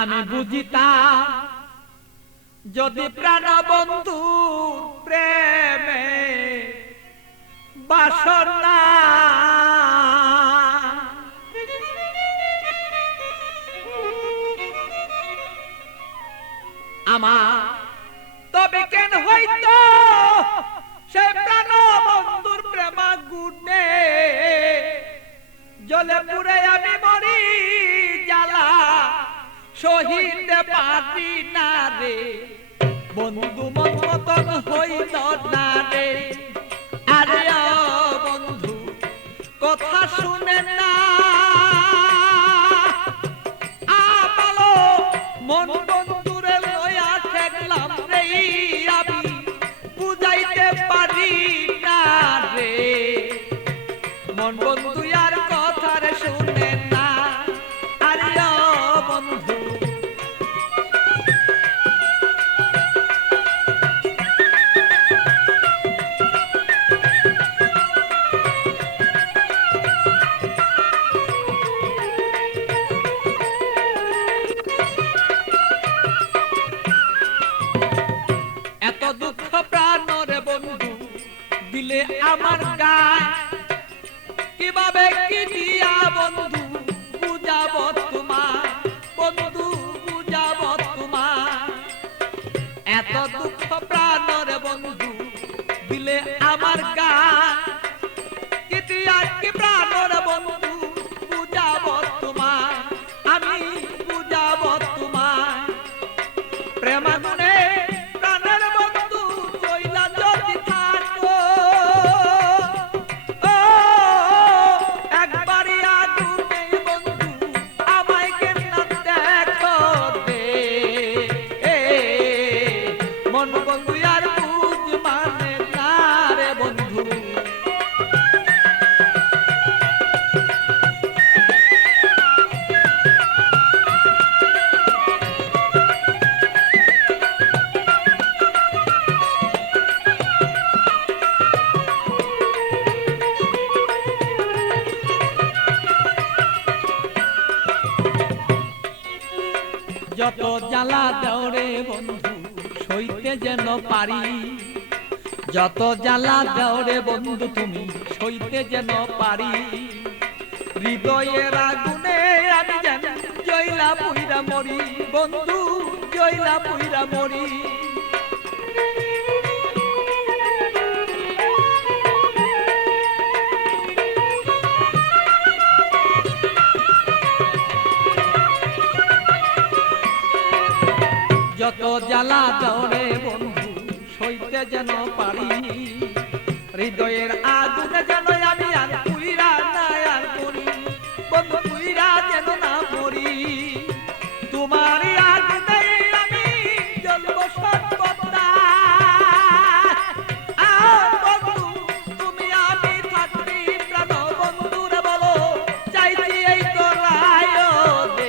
আমি বুঝিতাম যদি প্রাণ বন্ধু প্রেমে বাসনা আমার তবে কেন হইতো সে প্রাণ বন্ধুর প্রেমাগুনে জলে পুরে আমি মরি জ্বালা সহিতে পারি না রে বন্ধু মন মতন হইল না রে আরে বন্ধু কথা শুনে না আমালো মন বন্ধুরে লয়া ঠেকলাম রে আমি বুঝাইতে পারি না রে মন বন্ধু আর কথা রে শুনে না আরে বন্ধু এত দুঃখ প্রাণরে বন্ধু দিলে আমার গায় কিভাবে কি দিয়া বন্ধু বুঝাব তোমার বন্ধু বুঝাব তোমার এত দুঃখ প্রাণরে বন্ধু দিলে আমার গায় কি দিয়া কি প্রাণরে বন্ধু বুঝাব তোমার আমি বুঝাব তোমার প্রেমাগুনে যত জ্বালা দেওরে বন্ধু সইতে যেন পারি যত জ্বালা দেওরে বন্ধু তুমি সইতে যেন পারি হৃদয়ের আগুনে আমি যেন জয়লা পুইরা মরি বন্ধু জয়লা পুইরা মরি যত জ্বালা দেওরে বন্ধু সইতে যেন পারি হৃদয়ের আগুনে যেন আমি আর পুইরা না আর মরি বন্ধু পুইরা যেন না মরি তোমার আগুনে আমি জ্বলব সর্বদা বন্ধু তুমি আমি থাকবি প্রাণ বন্ধুরে বলো চাইছি এই তো রায় দে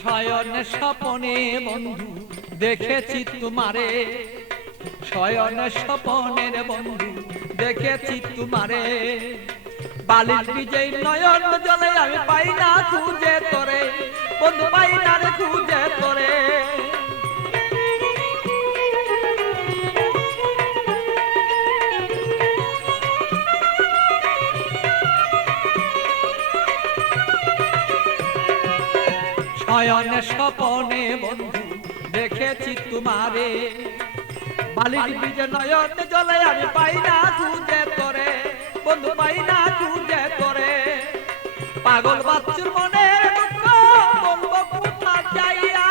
শয়নে স্বপনে বন্ধু দেখেছি তোমারে শয়নে স্বপনের বন্ধু দেখেছি তোমারে বালির বিজয় নয়ন জলে আমি পাই না খুঁজে তোরে বন্ধু পাই না রে খুঁজে তোরে শয়নে স্বপনে বন্ধু দেখেছি তোমারে বালির বীজ নয়ন জলে আমি পাই না খুঁজে তোরে বন্ধু পাই না খুঁজে তোরে পাগল বাচ্চুর মনে দুঃখ বলবো কোথা যাইয়া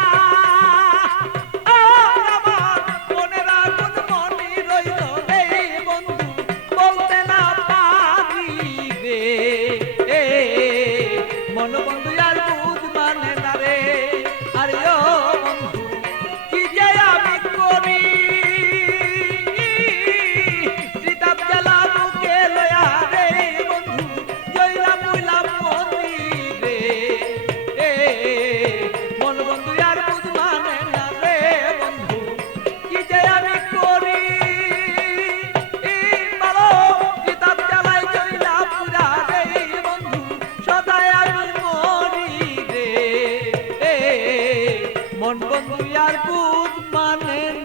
আমার মনের আগুন মনে রইল রে বন্ধু বলতে না পারি রে মন বন্ধু আর বুঝ মানে না রে আরে ও বন্ধু কি যে আমি করি মন বন্ধু আর বুঝ মানে